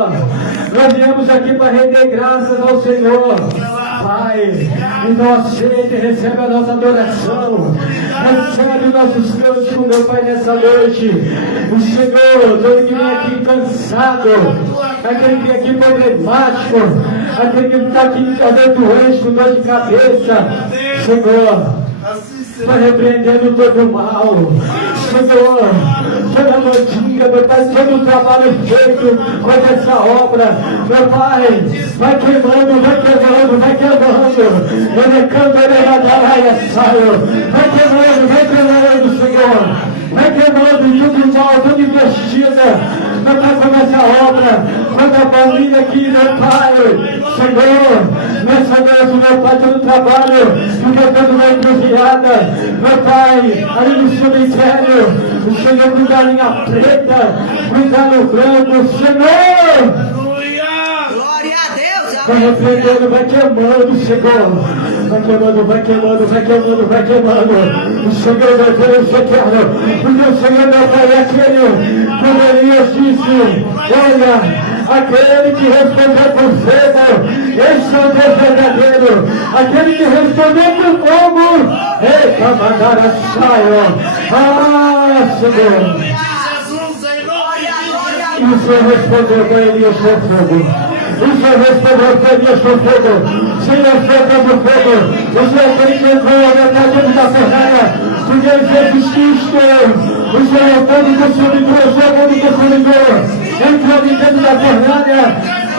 Senhor. Nós viemos aqui para render graças ao Senhor. Pai, então aceita e recebe a nossa adoração. Recebe nossos cantos, meu Pai, nessa noite. O Senhor, todo que vem aqui cansado, aquele que vem aqui problemático, aquele que está aqui doente, com dor de cabeça, Senhor, vai repreendendo todo o mal. Senhor, toda notícia, meu Pai, todo o trabalho feito com essa obra, meu Pai, vai queimando, vai queimando, vai queimando. Ele canta, ele vai queimando, Senhor. Vai queimando tudo mal, tudo investida. Meu Pai, com essa obra, quando a família aqui, meu Pai, Senhor, nessa noite, meu Pai, todo o trabalho, fica dando uma encruzilhada, meu Pai, ali no cemitério, o Senhor cuida da linha preta, cuida no branco, Senhor! Glória a Deus! Vai repreendendo, vai queimando, Senhor! Vai queimando, vai queimando, vai queimando, vai queimando. O Senhor vai ver o Senhor, porque o Senhor, meu Pai, é aquele, como Elias disse, olha, aquele que respondeu por fogo, esse é o Deus verdadeiro, aquele que respondeu por fogo, eita, mandara saio, Senhor. E o Senhor respondeu para Elias por fogo. O Senhor respondeu para Elias por fogo. Senhor, fogo por fogo. O Senhor é aquele que entrou na metade da Ferrara, porque Jesus Cristo, o Senhor é o todo consumidor, o Senhor é o todo consumidor. Entrou dentro da Ferrara,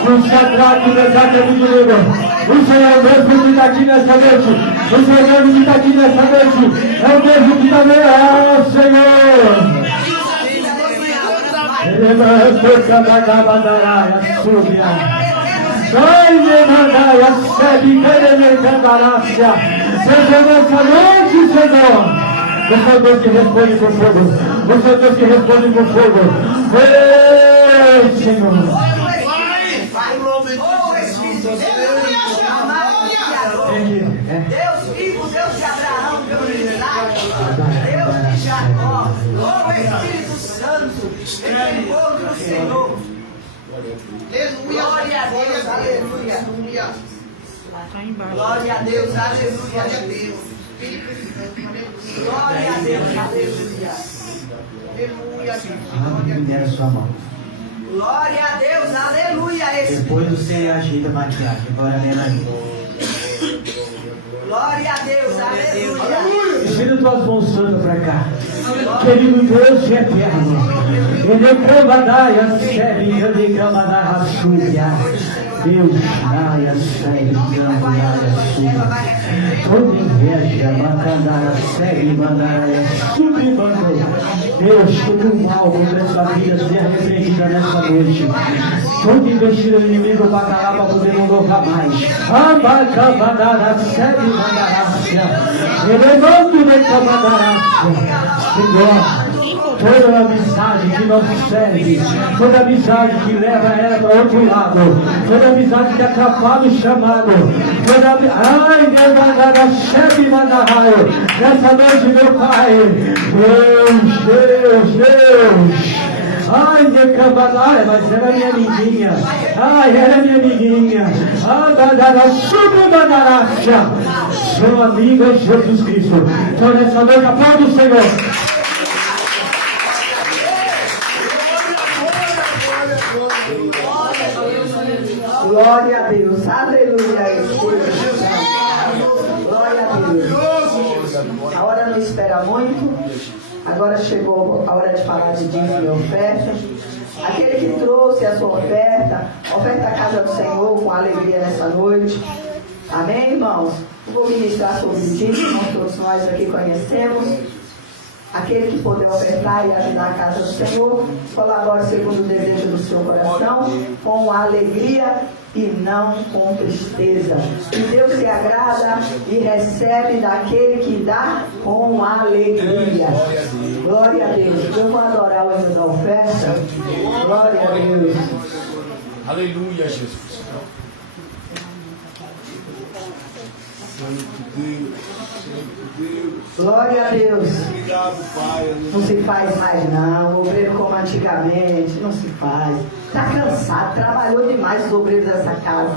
com Sadraque, Mesaque e Abednego. O Senhor é o mesmo que está aqui nessa noite. O Senhor é o mesmo que está aqui nessa noite. É o mesmo que está no Senhor. Ele mandou Camadabandará, Súbia. Vai demandar a sede, querer candarácia. Seja nessa noite, Senhor. O Senhor Deus que responde com fogo. O Senhor Deus que responde com fogo. Ei, Senhor. Deus vivo, Deus de Abraão, Deus de Isaac, Deus de Jacó, o Espírito Santo, ele encontra o Senhor. Glória a Deus, aleluia. Glória a Deus, aleluia. Glória a Deus, aleluia. Aleluia. Sua mão. Glória a Deus, aleluia. Depois você ajeita a maquiagem, agora lendo aí. Glória a Deus, aleluia. Estenda tuas mãos santas para cá. Querido Deus e eterno. Ele camadaia, sério, ele camadaia, súbia. Deus, naia, sério, camadaia, súbia. Toda inveja, macandaia, sério, mandaia, súbia, Deus, todo mal contra essa vida seja repreendida nessa noite. Todo investido do inimigo para calar, para poder não louvar mais. Abacabadara, sério, mandarácia. Elevando de cabadácia. Senhor, toda amizade que não serve, toda amizade que leva ela para outro lado, toda amizade que atrapalha o chamado, toda ai, Deus, mandara, chefe, mandaraio, nessa noite, meu Pai, Deus. Ai, minha cavalaria, mas ela é minha amiguinha. Ai, ela é minha amiguinha. Ai, mandara, super mandaracha. Sou amiga de Jesus Cristo. Então, nessa noite, aplauda o Senhor. Glória a Deus, aleluia. Glória a Deus. A hora não espera muito. Agora chegou a hora de falar de dízimo e oferta. Aquele que trouxe a sua oferta à casa do Senhor com alegria nessa noite. Amém, irmãos? Eu vou ministrar sobre o dízimo, todos nós aqui conhecemos. Aquele que puder ofertar e ajudar a casa do Senhor, colabore segundo o desejo do seu coração, com alegria e não com tristeza. E Deus se agrada e recebe daquele que dá com alegria. Glória a Deus. Eu vou adorar o hino da oferta. Glória a Deus. Aleluia, Jesus. Santo Deus. Glória a Deus. Obrigado, Pai. Não se faz mais não, obreiro como antigamente, não se faz. Está cansado, trabalhou demais os obreiros dessa casa.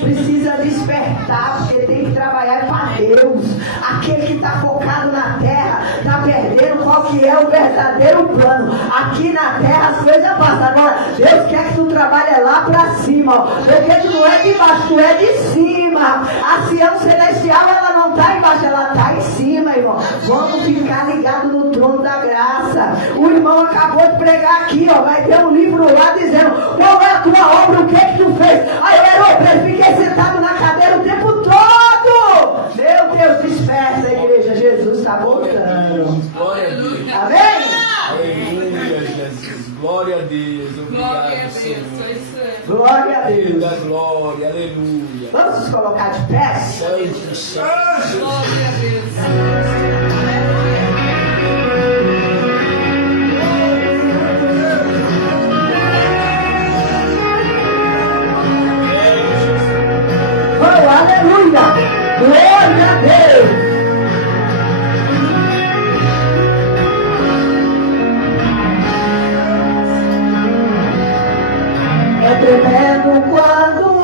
Precisa despertar, porque tem que trabalhar para Deus. Aquele que está focado na terra, está perdendo qual que é o verdadeiro plano. Aqui na terra as coisas passam. Agora, Deus quer que tu trabalhe lá para cima, ó. Porque tu não é de baixo, tu é de cima. A Sião Celestial, ela não está embaixo, ela está em cima, irmão. Vamos ficar ligados no trono da graça. O irmão acabou de pregar aqui, ó. Vai ter um livro lá dizendo qual é a tua obra, o que que tu fez. Aí eu era obreiro, fiquei sentado na cadeira o tempo todo. Meu Deus, desperta, igreja. Jesus está voltando. Glória a Deus. Amém? Aleluia, Jesus. Glória a Deus. Obrigado, Senhor. Glória a Deus. Da glória, aleluia. Vamos nos colocar de pé? Santo, santo. Glória a Deus. Oh, aleluia! Glória a Deus! É tremendo quando o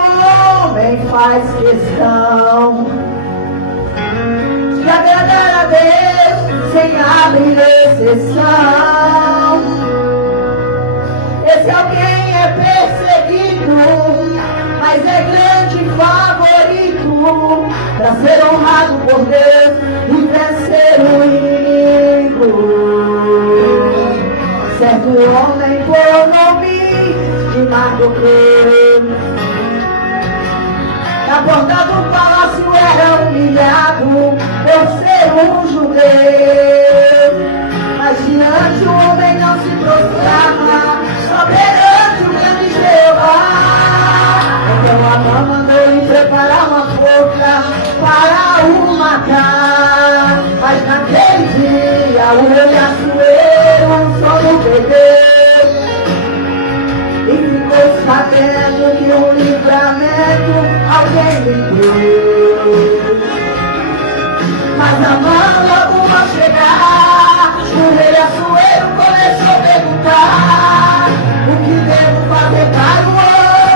homem faz questão de agradar a Deus sem abrir exceção. Esse alguém é perseguido, mas é grande favorito para ser honrado por Deus e vencer o inimigo. Certo homem por nome de Mardoqueu, na porta do palácio era humilhado por ser um judeu, mas diante o homem não se prostrava, só perante o grande Jeová. Então Amã mandou lhe preparar uma forca para o matar. Mas naquele dia o rei Assuero um sono perdeu e ficou sabendo que o livramento alguém lhe deu. Mas Amã logo ao chegar, o rei Assuero começou a perguntar: o que devo fazer para o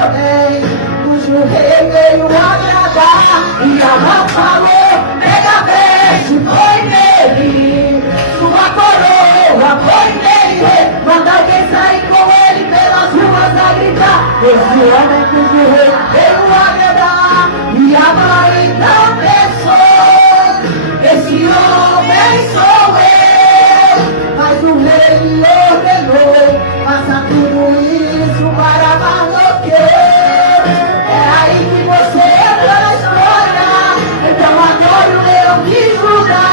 homem cujo rei veio agradar? E Amã falou: pega a veste, põe nele sua coroa, põe nele, manda alguém sair com ele pelas ruas a gritar: esse homem cujo rei veio agradar. E Amã então pensou: esse homem sou eu. Mas o rei lhe ordenou: faça tudo isso para Mardoqueu. É aí que você entra na história. Então agora o leão de Judá,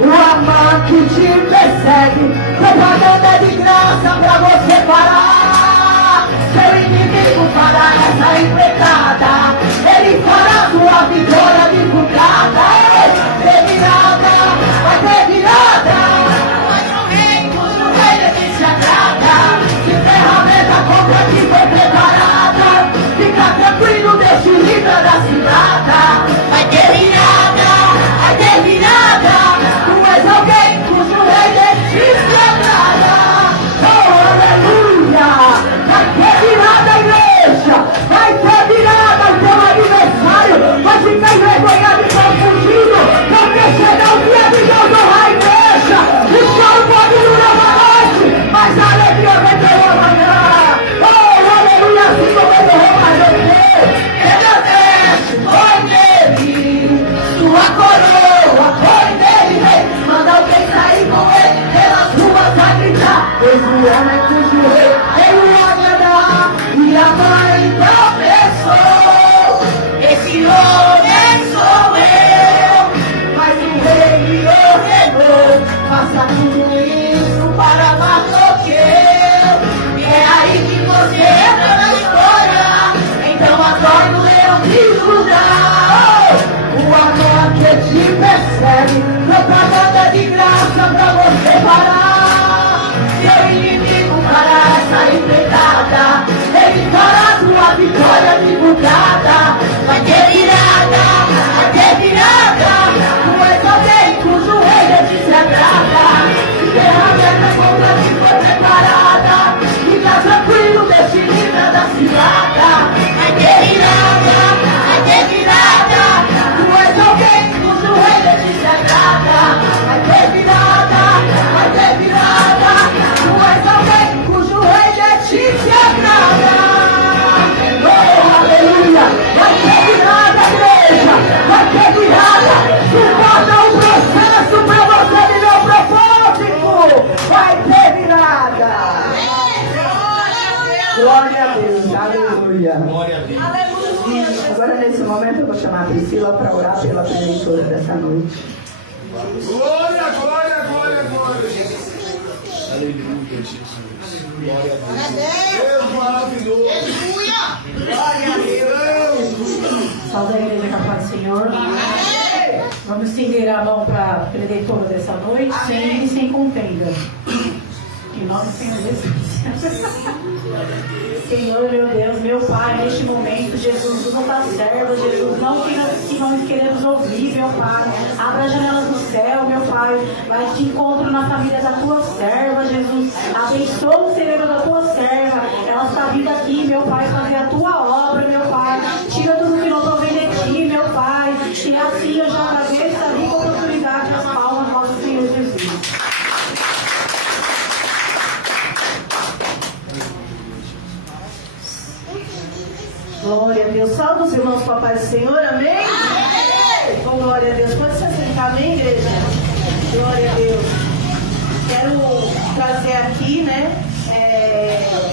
o Amã que te persegue, propaganda de graça pra você parar. Seu inimigo fará essa empreitada, ele fará sua vitória divulgada. Teve nada, vai ter virada, mas o rei cujo rei ele se agrada. Se ferramenta contra ti foi preparada, fica tranquilo, Deus te livra da cilada. Vai ter virada, vai ter virada, tu és alguém cujo rei ele se agrada. Oh, aleluia! Vai ter virada, igreja! Vai ter Glória a Deus. Aleluia. Glória a Deus. Agora, nesse momento, eu vou chamar a Priscila para orar pela preletora dessa noite. Glória, glória, glória, glória. Aleluia, Jesus. Glória a Deus. Deus maravilhoso. Glória a Deus. Salve a igreja com a paz do Senhor. Vamos estender a mão para a preletora dessa noite, sem contenda. Em nome do Senhor Jesus. Senhor, meu Deus, meu Pai, neste momento, Jesus, usa tua serva, Jesus, não que nós queremos ouvir, meu Pai. Abra as janelas do céu, meu Pai. Vai te encontro na família da tua serva, Jesus. Abençoa o cerebro da tua serva. Ela está vindo aqui, meu Pai, fazer a tua obra, meu Pai. Tira tudo que não provém de ti, meu Pai. E assim eu já agradeço a rica oportunidade nas palmas do nosso Senhor Jesus. Glória a Deus. Salve os irmãos com a paz do Senhor. Amém? Amém. Oh, glória a Deus. Pode se assentar, amém, igreja? Glória a Deus. Quero trazer aqui, né,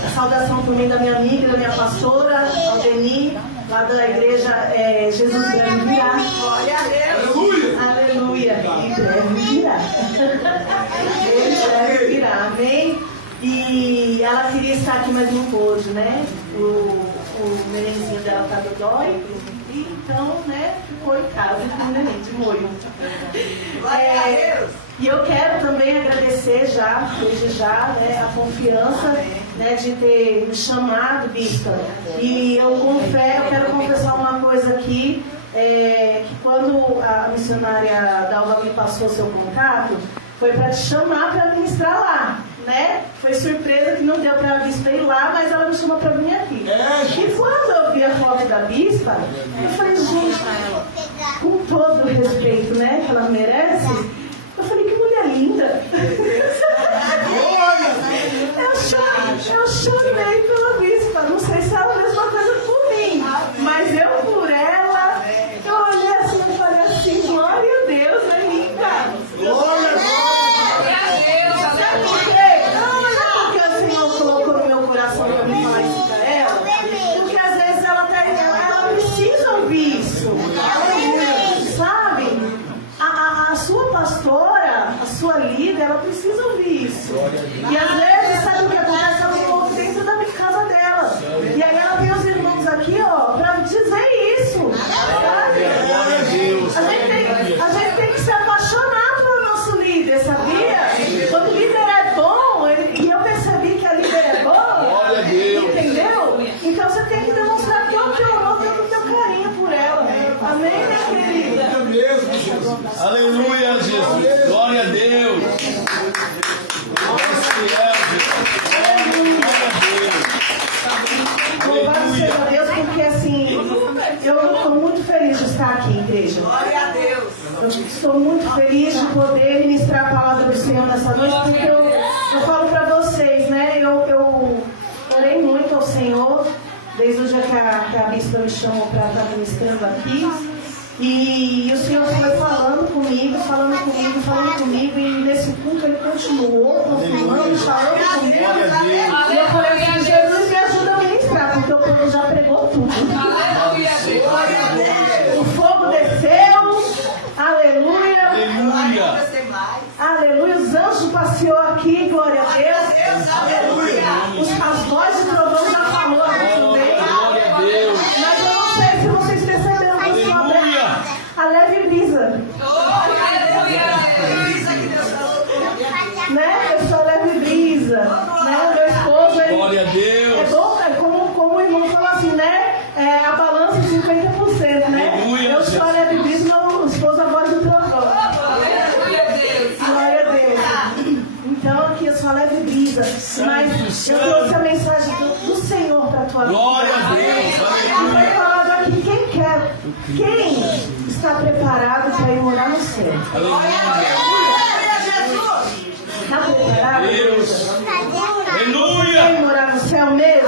a saudação também da minha amiga, da minha pastora, Aldeni, lá da igreja Jesus Grande Virá. Glória a Deus. Aleluia. Aleluia. Em breve virá. Em breve virá. Amém? E ela queria estar aqui, mas não pôde, né? O nenenzinho dela tá dodói, então, né, ficou em casa com o neném de molho. E eu quero também agradecer já, desde já, né, a confiança, né, de ter me chamado, bispa. E eu quero confessar uma coisa aqui, que quando a missionária Dalva me passou seu contato, foi para te chamar para ministrar lá. Né? Foi surpresa que não deu para a bispa ir lá, mas ela me chamou para vir aqui. E quando eu vi a foto da bispa, eu falei, gente, com todo o respeito, né, que ela merece, eu falei, que mulher linda. Eu chorei pela bispa. Não sei se ela fez uma coisa por mim, mas eu por ela, eu olhei assim e falei assim, glória a Deus, né, linda? Glória a Deus. Ela precisa ouvir isso. E às vezes, sabe o que acontece? Ela ouve dentro da casa dela. E aí ela tem os irmãos aqui, ó, para dizer isso. Sabe? A gente tem que se apaixonar pelo nosso líder, sabia? Quando o líder é bom, e eu percebi que a líder é boa, entendeu? Então você tem que demonstrar todo o teu amor, todo o teu carinho por ela. Amém, minha querida? Aleluia, Jesus. Glória a Deus. Louvado seja Deus, porque assim, eu estou muito feliz de estar aqui, igreja. Glória a Deus. Eu estou muito feliz de poder ministrar a palavra do Senhor nessa noite, porque eu falo para vocês, né? Eu orei muito ao Senhor, desde o dia que a bispa me chamou para estar ministrando aqui. E o Senhor foi falando comigo, e nesse culto ele continuou confirmando, falando comigo. E eu falei assim, Jesus me ajuda a ministrar, porque o povo já pregou tudo. O fogo desceu, aleluia. Aleluia, os anjos passeou aqui, glória a Deus. Aleluia. As vozes de trovão já falou aqui também. Mas eu não sei se vocês perceberam que isso a leve brisa. Né? Eu sou leve brisa. Né? O meu esposo, ele Glória a Deus. É bom, como o irmão falou assim, né? A balança 50%, né? Aleluia. Eu sou a leve brisa, meu esposo a voz do trovão. Glória a Deus. Então aqui eu sou a leve brisa. Mas eu trouxe a mensagem do Senhor para a tua vida. Glória a Deus. Foi falado aqui, quem está preparado para ir morar no céu? Está preparado? Deus. Aleluia. Quer ir morar no céu mesmo?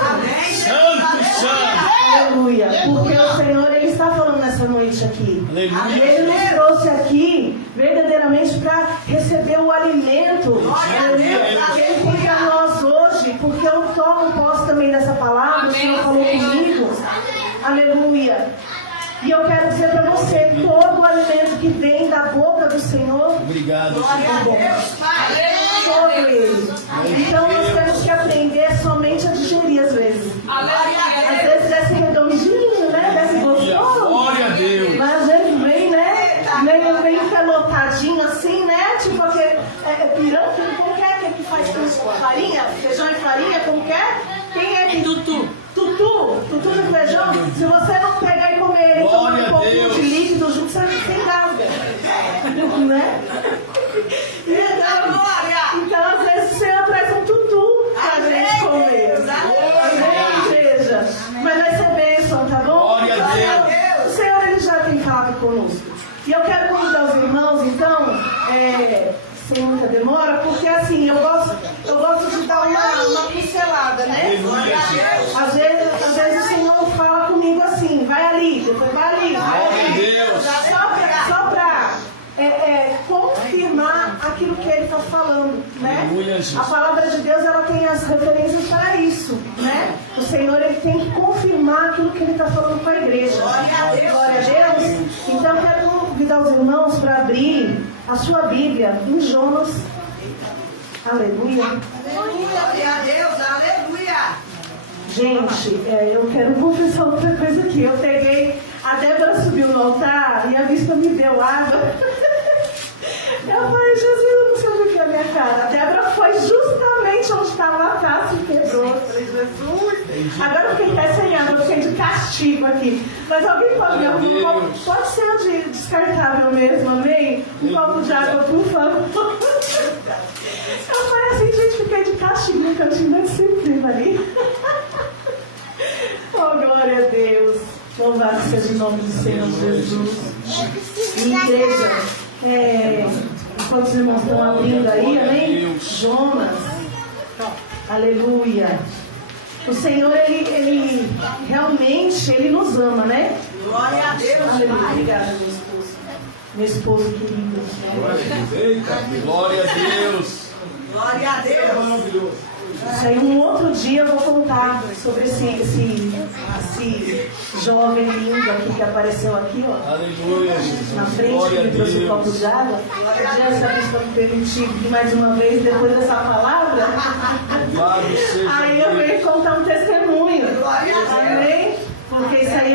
Santo, santo. Aleluia. Porque o Senhor, Ele está falando nessa noite aqui. Aleluia. Ele nos trouxe aqui verdadeiramente para receber o alimento. Aleluia. Que Ele tem para nós hoje. Porque eu tomo posse também dessa palavra. E eu quero dizer para você, todo o alimento que vem da boca do Senhor, Obrigado, é bom. Todo ele. Então nós temos que aprender somente a digerir às vezes. Às vezes desce redondinho, né? Desce gostoso. Glória a Deus. Mas às vezes vem, né? Vem pelotadinho assim, né? Tipo aquele pirâmide, como que é aquele que faz com farinha? Feijão e farinha, como que é? Quem é que... Tutu de feijão. Se você não pegar e comer ele, tomar um pouquinho de líquido junto, você tem engasga. Né? Então, às vezes, o Senhor traz um tutu pra gente comer. Igreja. Mas vai ser bênção, tá bom? Glória a Deus. O Senhor, Ele já tem falado conosco. E eu quero convidar os irmãos, então, sem muita demora, porque assim, eu gosto de dar uma pincelada, né? Às vezes o Senhor fala comigo assim, vai ali, depois vai ali, vai ali. Só para confirmar aquilo que Ele está falando, né? A palavra de Deus, ela tem as referências para isso, né? O Senhor, Ele tem que confirmar aquilo que Ele está falando com a igreja. Glória a Deus. Então, eu quero convidar os irmãos para abrir a sua Bíblia em Jonas. Aleluia. Glória a Deus, aleluia. Gente, eu quero confessar outra coisa aqui. Eu peguei, a Débora subiu no altar e a vista me deu água. Eu falei, Jesus, eu não sei o que é a minha cara. A Débora foi justamente onde estava a taça e quebrou. Eu falei, Jesus. Agora eu fiquei até sem água, eu fiquei de castigo aqui. Mas alguém pode me abrir um copo? Pode ser o de descartável mesmo, amém? Um copo de água, por favor. Eu falei assim, gente, fiquei de castigo no cantinho da disciplina ali. Oh, glória a Deus. Louvado seja o nome do Senhor Jesus. E igreja, enquanto os irmãos estão abrindo aí, amém? Jonas. Aleluia. O Senhor, ele realmente, Ele nos ama, né? Glória a Deus. Aleluia. Obrigada, meu esposo. Meu esposo querido. Glória a Deus. Glória a Deus. Isso aí, um outro dia eu vou contar sobre esse jovem lindo aqui que apareceu aqui, ó. Aleluia, Na Jesus. frente, Glória que a me trouxe um copo Deus. de água. Diante da bispa me permitir vir mais uma vez depois dessa palavra. Louvado seja Aí eu venho contar um testemunho. Amém? Porque isso aí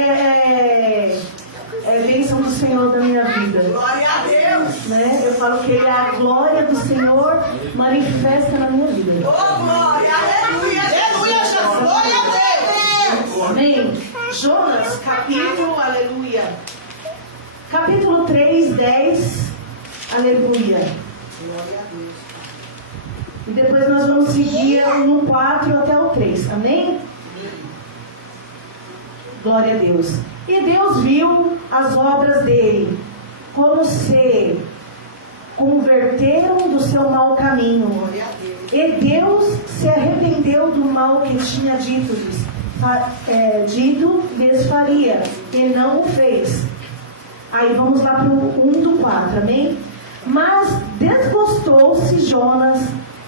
é bênção do Senhor da minha vida. Glória a Deus. Né? Eu falo que a glória do Senhor manifesta na minha vida. Oh, glória, aleluia, aleluia, Jesus. Glória a Deus. Amém? Jonas, capítulo, aleluia. Capítulo 3, 10, aleluia. Glória a Deus. E depois nós vamos seguir no 4 até o 3, amém? Glória a Deus. E Deus viu as obras dele, como se converteram do seu mau caminho. Glória a Deus. E Deus se arrependeu do mal que tinha dito-lhes faria, e não o fez. Aí vamos lá para o 1 do 4, amém? Mas desgostou-se Jonas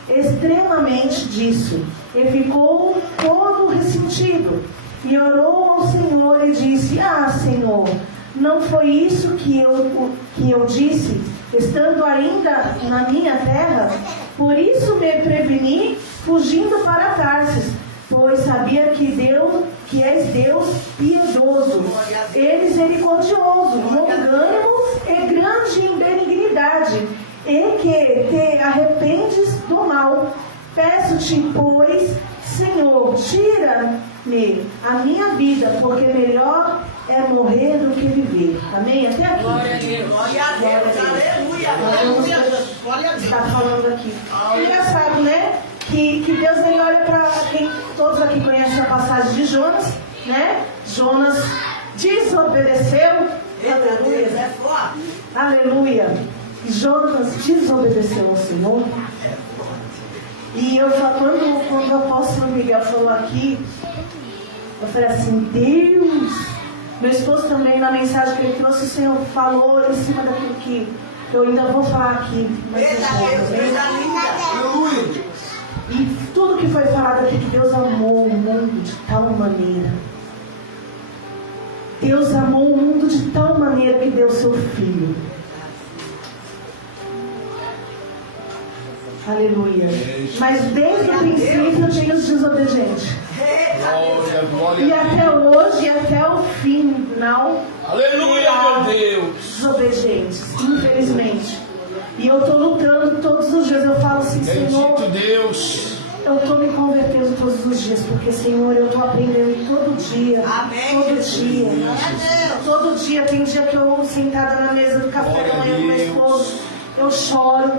extremamente disso, e ficou todo ressentido, e orou ao Senhor e disse: Senhor, não foi isso que eu disse, estando ainda na minha terra? Por isso me preveni, fugindo para Tarsis, pois sabia que és Deus piedoso e misericordioso, longânimo e grande em benignidade, e que te arrependes do mal. Peço-te, pois, Senhor, tira-me a minha vida, porque melhor é morrer do que viver. Amém? Até aqui. Glória a Deus. Glória a Deus. Aleluia. Aleluia. Glória a Deus. Está falando aqui. Engraçado, né? Que Deus, ele olha para quem todos aqui conhecem a passagem de Jonas, né? Jonas desobedeceu. Aleluia. É forte. Aleluia. Jonas desobedeceu ao Senhor. E eu quando o apóstolo Miguel falou aqui, eu falei assim: Deus. Meu esposo também, na mensagem que ele trouxe, o Senhor falou em cima daquilo que eu ainda vou falar aqui. E tudo que foi falado aqui, que Deus amou o mundo de tal maneira. Deus amou o mundo de tal maneira que deu seu Filho. Aleluia. Mas desde o princípio tinha os desobedientes. E até hoje, até o final, Aleluia, meu Deus. desobedientes, infelizmente. E eu estou lutando todos os dias. Eu falo assim, Senhor, Bendito Deus. eu estou me convertendo todos os dias, porque, Senhor, eu estou aprendendo todo dia. Todo dia. Todo dia. Tem dia que eu, sentada na mesa do café da manhã com meu esposo, eu choro.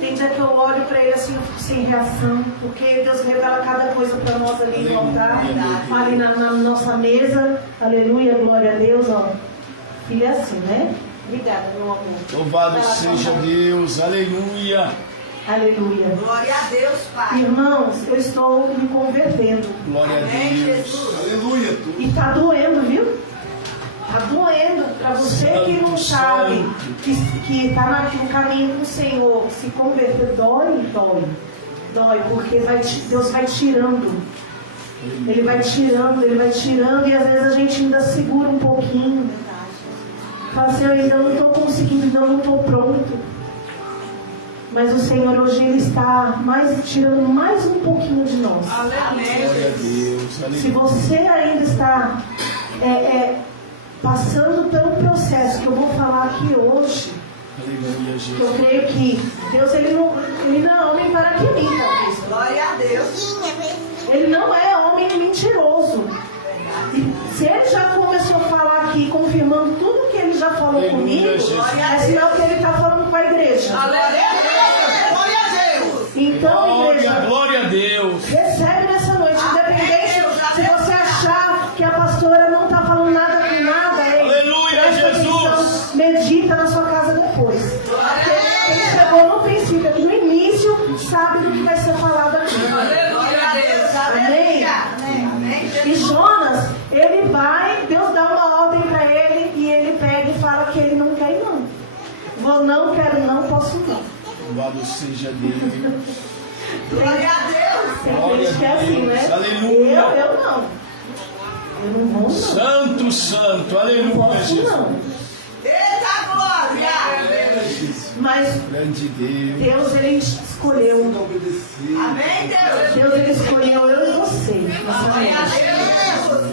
Tem dia que eu olho para ele assim, eu fico sem reação, porque Deus revela cada coisa para nós ali no altar, ali na nossa mesa. Aleluia, glória a Deus. Ó. Filho é assim, né? Obrigada, meu amor. Louvado seja Deus. Aleluia. Aleluia. Glória a Deus, Pai. Irmãos, eu estou me convertendo. Glória a Deus. Aleluia. E está doendo, viu? Está doendo. Para você que não sabe, que está no caminho com o Senhor, se converter, dói, porque Deus vai tirando. Ele vai tirando, e às vezes a gente ainda segura um pouquinho. Fala assim, eu ainda não estou conseguindo, ainda não estou pronto. Mas o Senhor hoje Ele está tirando mais um pouquinho de nós. Glória a Deus. Aleluia. Se você ainda está passando pelo processo que eu vou falar aqui hoje, Aleluia, que eu Jesus. creio que Deus ele não é homem para que minta. Glória a Deus. Ele não é homem mentiroso. E se ele já começou a falar aqui, confirmando tudo que ele já falou Aleluia, comigo, Jesus. é sinal que ele está falando com a igreja. Glória a Deus. Glória a Deus. Então, igreja, Glória a Deus. recebe nessa noite, independente se você achar que a pastora não está falando nada com nada, Aleluia, presta Jesus. atenção, medita na sua casa depois. Quem chegou no princípio, no início, sabe do que vai ser falado aqui. Glória a Deus. Amém? Amém. E Jonas, ele vai, Deus dá uma ordem para ele e ele pega e fala que ele não quer ir não. Vou não, quero não, posso não. Louvado seja Deus. Glória a Deus. Tem gente que é assim, né? Aleluia. Eu não. Eu não vou não. Santo, santo. Não Aleluia, posso Jesus. não. Eita glória. Mas Grande Deus. Deus, ele escolheu. Amém, Deus. Deus, ele escolheu eu e você. Glória a Deus.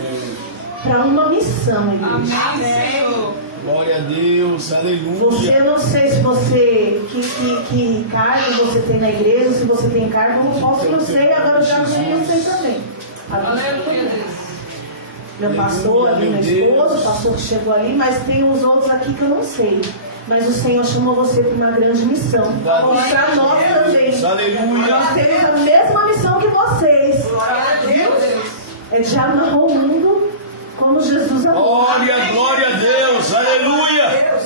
Para uma missão, igreja. Amém. Glória a Deus. Aleluia. Você, eu não sei se você, que cargo você tem na igreja, se você tem cargo, eu posso, não sei, agora já não sei também. Aleluia, Deus. Meu pastor ali, meu esposo, o pastor que chegou ali, mas tem os outros aqui que eu não sei. Mas o Senhor chamou você para uma grande missão. E para nós também. Aleluia. Nós temos a mesma missão que vocês. Glória a Deus. É de amar o mundo como Jesus amou. Glória a Deus. Aleluia.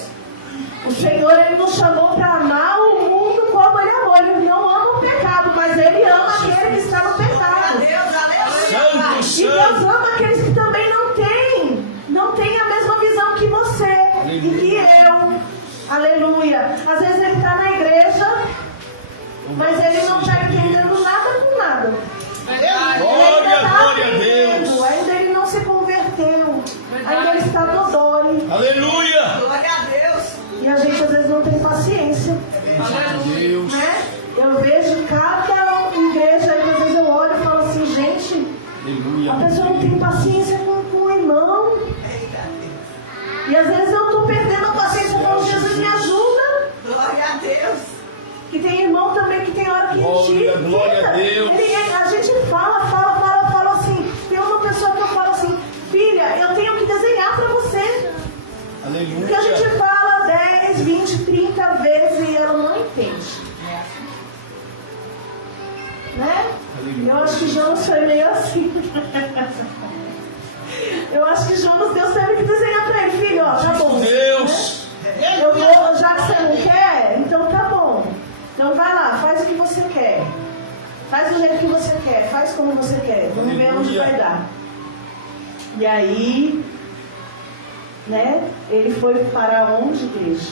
O Senhor, Ele nos chamou para amar o mundo como Ele amou. Ele não ama o pecado, mas Ele ama aquele que está no pecado. Deus, aleluia. Santo, E Deus santo. ama aqueles que também não têm a mesma visão que você e que eu. Aleluia. Às vezes ele está na igreja, mas ele não está entendendo nada com nada. Verdade. Glória a Deus. Ainda ele não se converteu. Ainda ele está dodói. Aleluia. Glória a Deus. E a gente às vezes não tem paciência. Deus. Né? Eu vejo cada igreja aí, às vezes eu olho e falo assim, gente, Aleluia. a pessoa não tem paciência com o irmão. E às vezes eu estou perdendo a paciência com Jesus, me ajuda. Glória a Deus. Que tem irmão também que tem hora que Glória, glória a Deus. A gente fala assim. Tem uma pessoa que eu falo assim, filha, eu tenho que desenhar para você. Porque a gente Aleluia. fala 10, 20, 30 vezes e ela não entende. Né? Aleluia. Eu acho que Jonas foi meio assim. Eu acho que Jonas, Deus teve que desenhar para ele, filho, ó, tá bom. Deus. Eu vou, já que você não quer, então tá bom. Então vai lá, faz o que você quer. Faz do jeito que você quer, faz como você quer. Vamos ver onde vai dar. E aí, né, ele foi parar onde, igreja?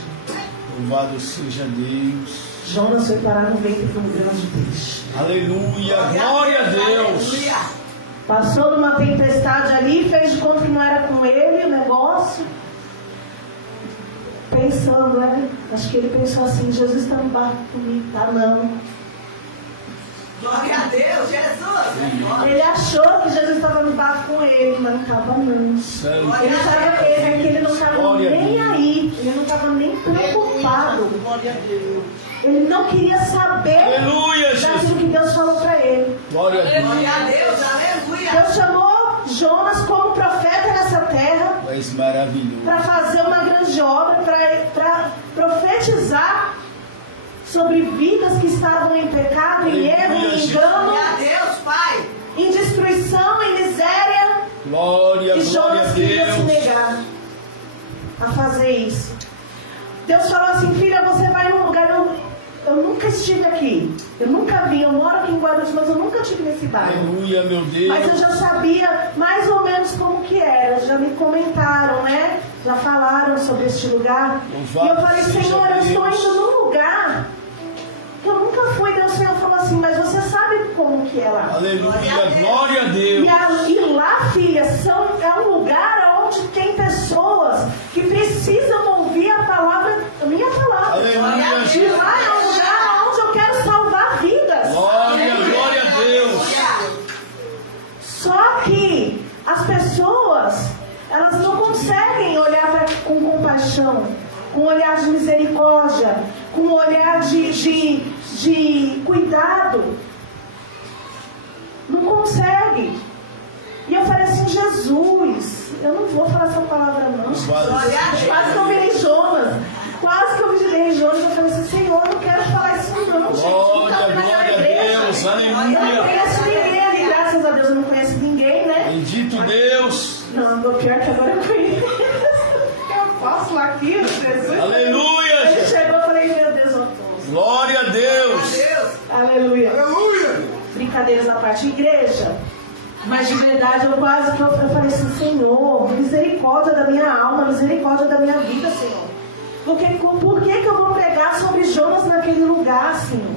Louvado seja Deus. Jonas foi parar no ventre de um grande peixe. Aleluia. Glória a Deus. Passou numa tempestade ali, fez de conta que não era com ele o negócio. negócio. Pensando, né? Acho que ele pensou assim, Jesus está no barco comigo. Tá não. Glória a Deus, Jesus. Ele achou que Jesus estava no barco com ele, mas não estava não. Santo. Ele sabia que ele não estava nem aí. Ele não estava nem preocupado. Ele não queria saber Aleluia, daquilo Jesus. que Deus falou para ele. Glória a Deus. Glória a Deus, aleluia. Deus chamou Jonas como profeta nessa terra És maravilhoso. para fazer uma grande obra, para profetizar sobre vidas que estavam em pecado, em erro, em engano, Glória a Deus, Pai. em destruição, em miséria. Glória, E glória a Jonas queria se Deus. negar a fazer isso. Deus falou assim, filha, você vai num lugar, eu nunca estive aqui, eu nunca vi, eu moro aqui em Guarulhos, mas eu nunca estive nesse bairro. Aleluia, meu Deus. Mas eu já sabia mais ou menos como que era, já me comentaram, né? Já falaram sobre este lugar. Louvado E eu falei, seja Senhor, eu estou Deus. indo num lugar que eu nunca fui. Daí o Senhor falou assim, mas você sabe como que é lá. Aleluia, glória a Deus. E lá, filha, é um lugar onde tem pessoas que precisam ouvir a palavra, a minha palavra. Aleluia, E Jesus. lá é um lugar onde eu quero salvar vidas. Glória, glória a Deus. Só que as pessoas, elas não conseguem olhar com compaixão, com um olhar de misericórdia, com um olhar de cuidado. Não consegue. E eu falei assim, Jesus, eu não vou falar essa palavra não. Quase que eu virei Jonas. Quase que eu virei Jonas. Eu falei assim, Senhor, eu não quero falar isso não, gente. Glória, glória a Deus. Eu não Aleluia. conheço ninguém ali, graças a Deus eu não conheço ninguém, né? Bendito Deus. Não, o pior que agora eu conheço. Eu posso lá aqui, Jesus. Aleluia, Ele Jesus. chegou e falei, meu Deus, eu tô. Glória a Deus. Aleluia. Brincadeiras à parte, igreja. Mas de verdade eu falei assim, Senhor, misericórdia da minha alma, misericórdia da minha vida, Senhor. Por que que eu vou pregar sobre Jonas naquele lugar, Senhor?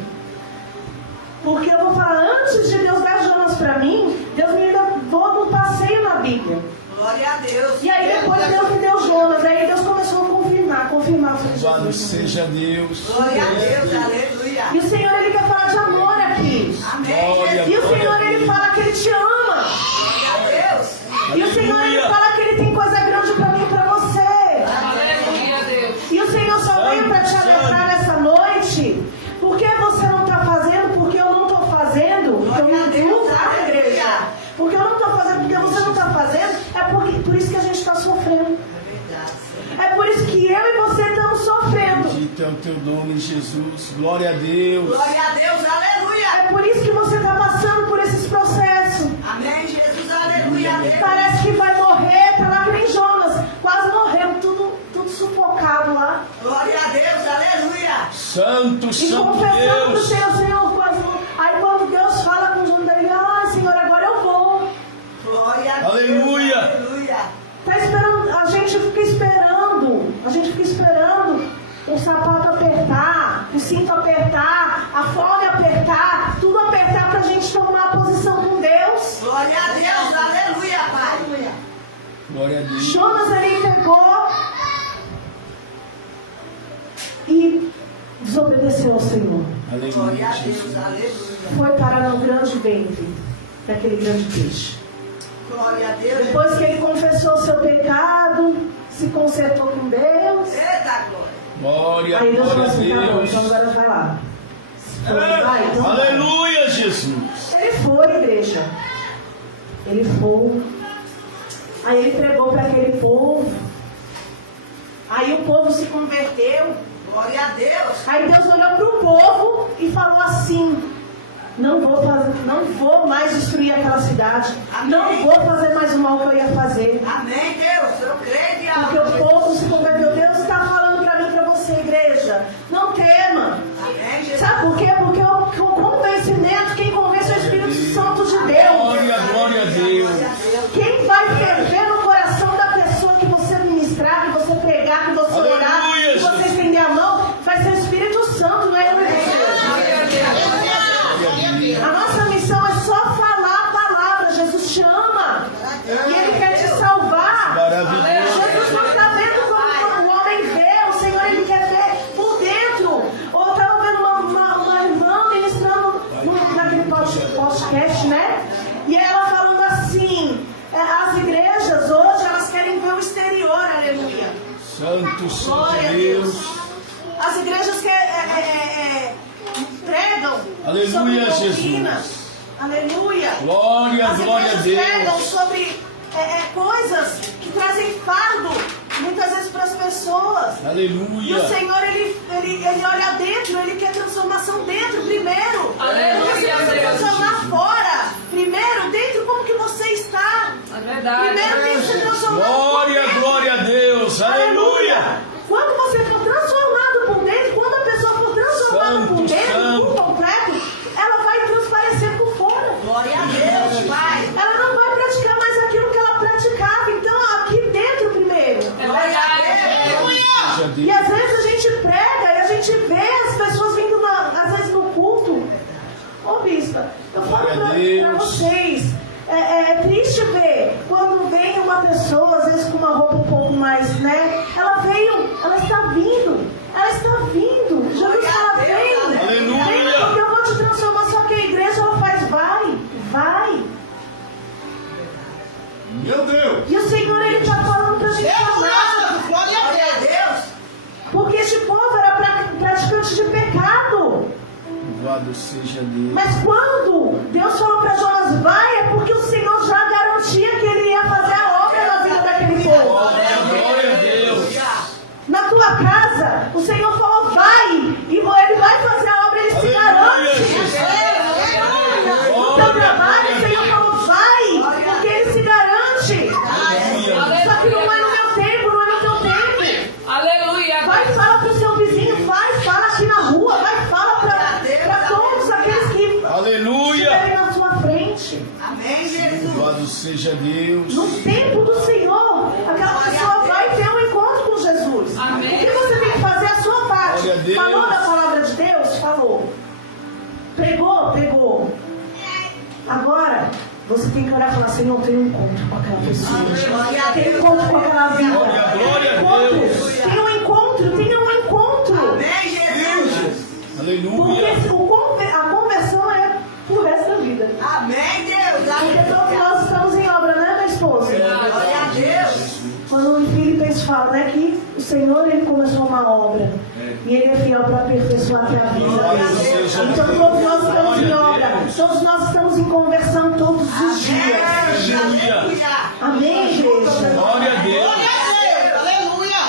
Porque eu vou falar, antes de Deus dar Jonas para mim, Deus me deu um passeio na Bíblia. Glória a Deus. E aí depois Deus me deu Jonas, aí Deus começou a confirmar. Eu falei, Louvado Jesus. seja Deus. Glória a Deus, aleluia. E o Senhor, Ele quer falar de amor aqui. Amém. Glória, E o glória Senhor, a Ele Deus. fala que Ele te ama. Glória a Deus. E o Senhor, Ele Aleluia. fala que Ele tem coisa grande para mim e para você. Aleluia, Deus. E o Senhor só veio para te alertar nessa noite. Por que você não está fazendo? Porque eu não estou fazendo. Eu Glória a me Deus, julgo, tá, igreja? Porque eu não estou fazendo, porque você não está fazendo. É por isso que a gente está sofrendo. É por isso que eu e você estamos sofrendo. Bendito é o teu nome, Jesus. Glória a Deus. Glória a Deus, aleluia. É por isso que você está passando por esses processos. Amém, Jesus, aleluia. Parece que vai morrer, tá lá que nem Jonas. Quase morreu, tudo sufocado lá. Glória a Deus, aleluia. Santo, E santo confessando pro Deus. Senhor, quase morreu. Aí quando Deus fala com Jonas, ele, Senhor, agora eu vou. Glória a Deus, Aleluia. aleluia. Tá esperando, a gente fica esperando o sapato apertar, o cinto apertar, a fome apertar, tudo apertar pra gente tomar a posição com Deus. Glória a Deus, aleluia, Pai. Glória a Deus. Jonas, ele pegou e desobedeceu ao Senhor. Glória Aleluia, a Jesus. Deus, aleluia. Foi parar no grande ventre daquele grande peixe. Glória a Deus. Depois que ele confessou o seu pecado, se consertou com Deus, Eita, glória. Glória, aí Deus falou glória a assim, tá bom, Deus. então agora vai lá. Vai, então vai. Aleluia, Jesus. Ele foi, igreja. Ele foi. Aí ele pregou para aquele povo. Aí o povo se converteu. Glória a Deus. Aí Deus olhou para o povo e falou assim: não vou mais destruir aquela cidade. Não vou fazer mais o mal que eu ia fazer. Amém, Deus. Eu creio que Porque o povo se converteu. Deus está falando para mim e para você, igreja. Não tema. Amém, Jesus. Sabe por quê? Porque o convencimento, quem convence é o Espírito Santo de Deus. Glória, glória a Deus. Quem vai ferver no coração da pessoa que você ministrar, que você pregar, que você Aleluia, orar, que você Jesus. estender a mão, vai ser o Espírito Santo, não é eu e você. A nossa missão é só falar a palavra. Jesus te ama. E Ele quer Santo, Santo Glória a Deus. As igrejas que pregam Aleluia, sobre doutrina. Jesus. Aleluia. Glória, As glória a igrejas pregam Deus. sobre coisas que trazem fardo muitas vezes para as pessoas. E Aleluia. o Senhor, ele olha dentro, Ele quer transformação dentro primeiro. Aleluia, Você precisa Deus. transformar fora. Primeiro, dentro, como que você está. É verdade. Primeiro tem que ser transformado Glória, por dentro. glória a Deus. Aleluia. Quando você for transformado por dentro, quando a pessoa for transformada por dentro, Santo. por completo, ela vai transparecer por fora. Glória a Deus, Pai. Ela não vai praticar mais aquilo que ela praticava. Então, aqui dentro primeiro. É verdade. Seja Deus. E às vezes a gente prega e a gente vê as pessoas vindo, às vezes, no culto. Ô, bispa, eu falo pra vocês. É triste ver quando vem uma pessoa, às vezes com uma roupa um pouco mais, né? Ela está vindo. Jesus fala, vem. Aleluia. Vem, porque eu vou te transformar. Só que a igreja, ela faz, vai. Meu Deus. E o Senhor, Ele está falando pra gente falar. Glória a Deus. Porque este povo era praticante de pecado. Louvado seja Deus. Mas quando Deus falou para Jonas, vai, é porque o Senhor já garantia que Ele ia fazer a obra na vida daquele povo. Glória a Deus. Na tua casa, o Senhor falou, vai, e Ele vai fazer a obra, Ele se garante. No teu trabalho, o Senhor falou, vai, porque Ele se garante. Só que não é no meu tempo, não é no teu tempo. Aleluia. Vai, fala pro seu vizinho, fala aqui na rua, fala para todos aqueles que Aleluia. estiverem na sua frente. Amém, Jesus. Louvado seja Deus. No tempo do Senhor, aquela pessoa vai ter um encontro com Jesus. Amém. O que você tem que fazer? A sua parte. Glória a Deus. Falou da palavra de Deus? Falou. Pregou? Agora, você tem que orar e falar, Senhor, tem um encontro com aquela pessoa. Tem um encontro com aquela vida. Glória a Deus. Tem um encontro. Amém, Jesus. Aleluia. Porque a conversão é pro resto da vida. Amém, Deus. Porque todos nós estamos em obra, né, minha esposa? Glória a Deus. Quando em Filipenses fala, né, que o Senhor, Ele começou uma obra. E Ele é fiel para aperfeiçoar até a vida. Então todos nós estamos em obra. Todos nós estamos em conversão todos os dias. Aleluia. Amém, igreja? Glória a Deus. Aleluia.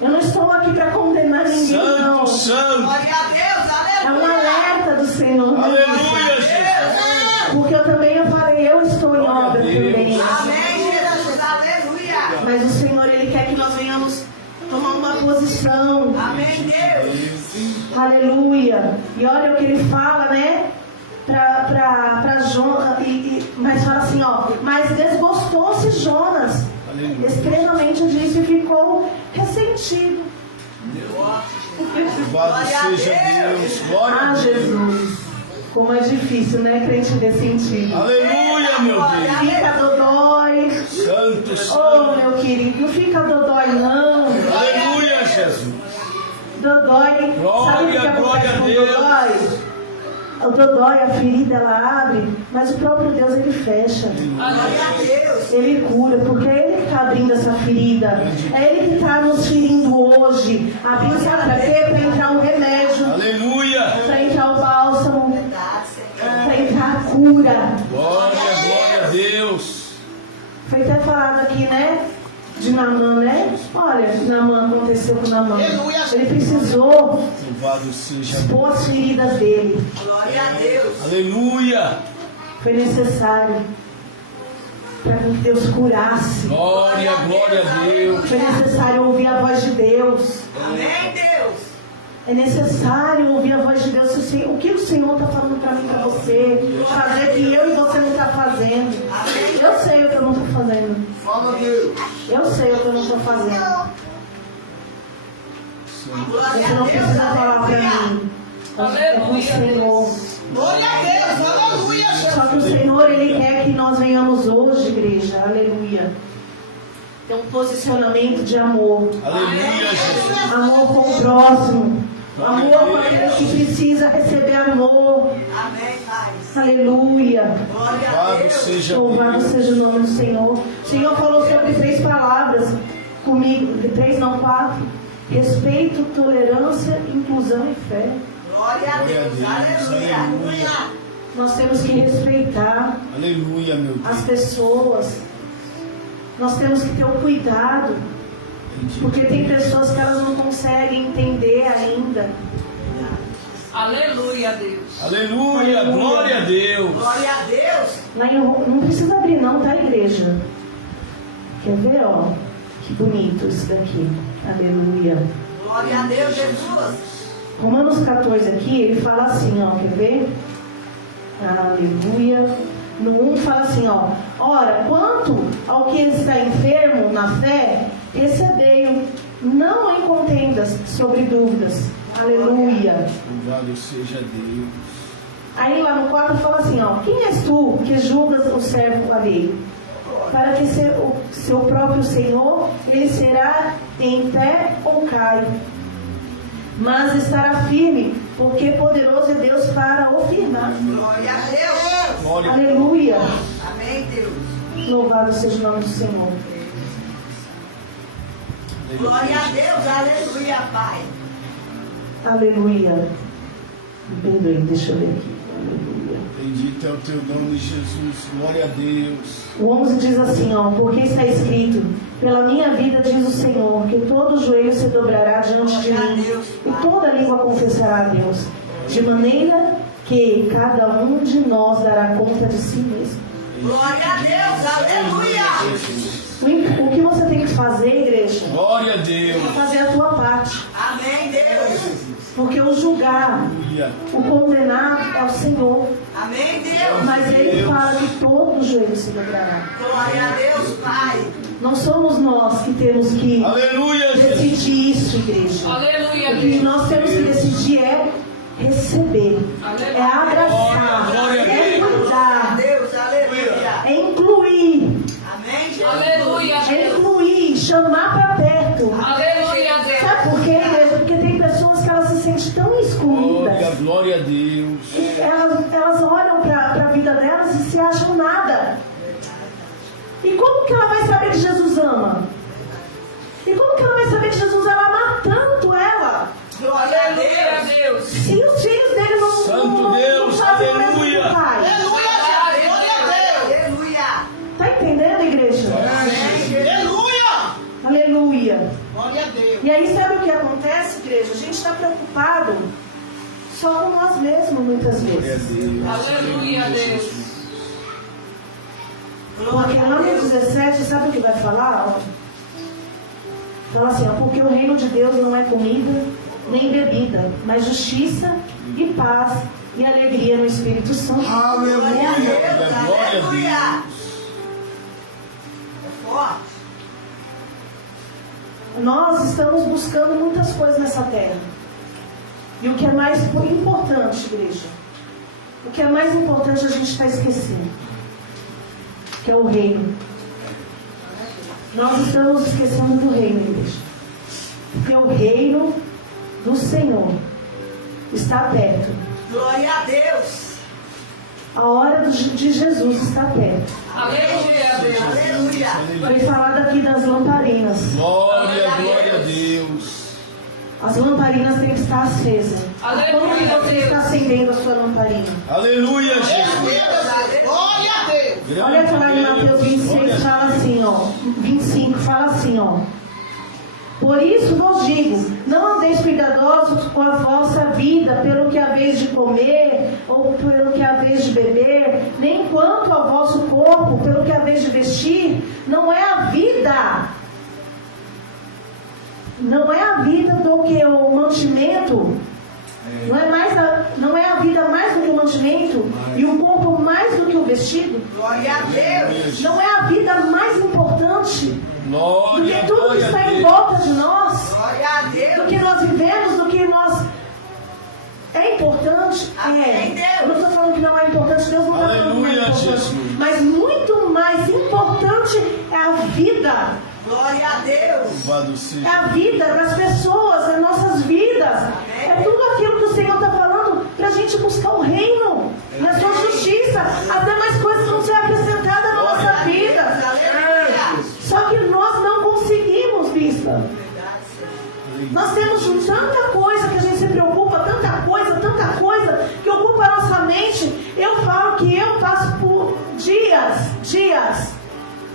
Eu não estou aqui para condenar ninguém, não. Santo, santo. Glória a Deus. É um Aleluia. alerta do Senhor. Aleluia, Jesus. Porque eu falei, eu estou em obra também. Amém, Jesus. Aleluia. Mas o Senhor, Ele quer que nós venhamos tomar uma posição. Amém, Deus. Aleluia. E olha o que Ele fala, né? Para Jonas. Mas fala assim, ó. Mas desgostou-se Jonas. Aleluia. Extremamente disso e ficou ressentido. Louvado seja Deus. Glória a Deus. Jesus. Como é difícil, né? Crente ressentido. Aleluia, meu Deus. Fica dodói. Santo, Oh, santo. meu querido, não fica dodói, não. Aleluia, Jesus. Dodói. Sabe o que Glória, acontece glória a com o Deus. dodói? O dodói, a ferida, ela abre, mas o próprio Deus, Ele fecha. Glória a Deus. Ele cura, porque é Ele que está abrindo essa ferida. É Ele que está nos ferindo hoje. Abrindo, sabe para quê? Para entrar o remédio, Aleluia. para entrar o bálsamo, para entrar a cura. Glória a Deus. Foi até falado aqui, né? De Naamã, né? Olha, Naamã aconteceu com Naamã. Ele precisou Louvado seja Deus. expor as feridas dele. Glória a Deus. Aleluia. Foi necessário para que Deus curasse. Glória, glória a Deus. Foi necessário ouvir a voz de Deus. Amém, Deus. É necessário ouvir a voz de Deus. O que o Senhor está falando para mim, para você? Fazer que eu e você não está fazendo. Eu sei o que eu não estou fazendo. Eu sei o que eu não estou fazendo. Você não precisa falar para mim. É com o Senhor. Glória a Deus. Aleluia. Só que o Senhor, Ele quer que nós venhamos hoje, igreja. Aleluia. Ter um posicionamento de amor. Aleluia, Jesus. Amor com o próximo. Amor com aquele que precisa receber amor. Amém, Pai. Aleluia. Glória a Louvado Deus. seja Louvado Deus. seja o nome do Senhor. O Senhor falou sobre 3 palavras comigo, 3 não, 4. Respeito, tolerância, inclusão e fé. Glória a Deus. Aleluia. Nós temos que respeitar Aleluia, meu Deus. as pessoas. Nós temos que ter o cuidado. Porque tem pessoas que elas não conseguem entender ainda. Aleluia, Deus. Aleluia, glória a Deus. Glória a Deus. Não precisa abrir não, tá, igreja? Quer ver, ó? Que bonito isso daqui. Aleluia. Glória a Deus, Jesus. Romanos 14 aqui, ele fala assim, ó, quer ver? Aleluia. No 1 fala assim, ó. Ora, quanto ao que está enfermo na fé, recebei-o, não em contendas sobre dúvidas. Aleluia. Louvado seja Deus. Aí lá no 4 fala assim, ó. Quem és tu que julgas o servo alheio? Para que seu próprio Senhor, ele será em pé ou cai. Mas estará firme, porque poderoso é Deus para o firmar. Glória a Deus. Glória. Aleluia. Amém, Deus. Louvado seja o nome do Senhor. Glória a Deus. Aleluia, Pai. Aleluia. Me perdoe, deixa eu ver aqui. Aleluia. Bendito é o teu nome, Jesus. Glória a Deus. O 11 diz assim, ó. Porque está escrito, pela minha vida diz o Senhor, que todo joelho se dobrará diante de mim, e toda língua confessará a Deus, de maneira que cada um de nós dará conta de si mesmo. Glória a Deus. Aleluia. O que você tem que fazer, igreja? Glória a Deus. É fazer a tua parte. Amém, Deus. Porque o julgar, Aleluia. o condenar é o Senhor. Amém, Deus. Mas ele fala que todo joelho se dobrará. Glória a Deus, Pai. Não somos nós que temos que Aleluia, Jesus. decidir isso, igreja. Aleluia, O que Deus. nós temos que decidir é receber, é abraçar, Glória a é Deus. cuidar, Deus, aleluia. é incluir, Amém, Jesus. Aleluia, é Deus. incluir, chamar para perto. Aleluia, Deus. Sabe por quê, igreja? Porque tem pessoas que elas se sentem tão excluídas. Glória a Deus. Elas olham para a vida delas e se acham nada. E como que ela vai saber que Jesus ama? E como que ela vai saber que Jesus ama tanto ela? Glória a Aleluia, Deus. Deus. Se os filhos dele não Santo Deus, fazem o mesmo que aleluia. o pai. Glória a Deus. Aleluia. Tá entendendo, igreja? Aleluia. Aleluia. Glória a Deus. E aí sabe o que acontece, igreja? A gente está preocupado só com nós mesmos, muitas Glória a vezes. Deus. Aleluia, Deus. Porque lá no 17, sabe o que vai falar? Ó? Fala assim, ó, porque o reino de Deus não é comida nem bebida, mas justiça e paz e alegria no Espírito Santo. Glória a Deus. Glória a Aleluia. É forte. Nós estamos buscando muitas coisas nessa terra. E o que é mais importante, igreja? O que é mais importante a gente está esquecendo. Que é o reino. Nós estamos esquecendo do reino, igreja. Porque o reino do Senhor está perto. Glória a Deus. A hora de Jesus está perto. Aleluia, Deus. Aleluia. Foi falado aqui das lamparinas. Glória a Deus. As lamparinas têm que estar acesas. Aleluia, Como que você Deus. está acendendo a sua lamparina? Aleluia, Jesus. Glória a Deus. Olha que lá em Mateus 26 Glória. fala assim, ó. 25 fala assim, ó. Por isso vos digo, não andeis cuidadosos com a vossa vida, pelo que haveis de comer, ou pelo que haveis de beber, nem quanto ao vosso corpo, pelo que haveis de vestir. Não é a vida. Não é a vida do que o mantimento. Não é a vida mais do que o mantimento e o corpo mais do que o vestido. Glória a Deus. Não é a vida mais importante do Glória, que tudo que glória está a em Deus. volta de nós, Glória a do Deus. que nós vivemos, do que nós... É importante? Amém, Deus. Eu não estou falando que não é importante, Deus não está falando que não é Aleluia, importante. Jesus. Mas muito mais importante é a vida. Glória a Deus. Louvado É seja. a vida das pessoas, das nossas vidas. É tudo aquilo que o Senhor está falando para a gente buscar o reino, na sua justiça. As demais coisas vão ser acrescentadas na nossa vida. Aleluia. Só que nós não conseguimos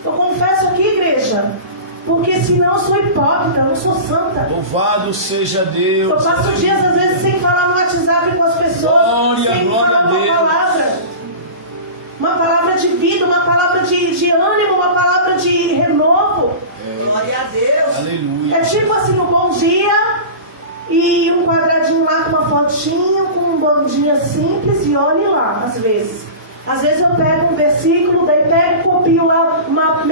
Eu confesso aqui, igreja, porque senão eu sou hipócrita, eu não sou santa. Louvado seja Deus. Eu passo dias às vezes sem falar no WhatsApp com as pessoas, sem falar uma palavra de vida, uma palavra de ânimo, uma palavra de renovo. Glória a Deus. Aleluia. É tipo assim, um bom dia e um quadradinho lá com uma fotinha, com um bandinha simples e olhe lá, às vezes. Às vezes eu pego um versículo, daí pego e copio lá uma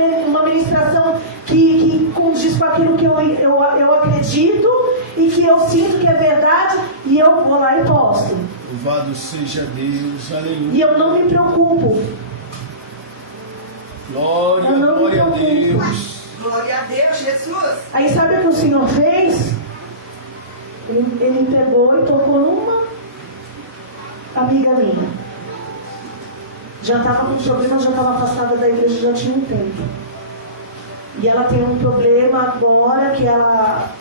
ministração que condiz com aquilo que eu acredito e que eu sinto que é verdade, e eu vou lá e posto. Louvado seja Deus, aleluia. E eu não me preocupo. Glória a Deus. Glória a Deus, Jesus. Aí sabe o que o Senhor fez? Ele pegou e tocou numa amiga minha. Já estava com problema, já estava afastada da igreja, já tinha um tempo. E ela tem um problema agora que ela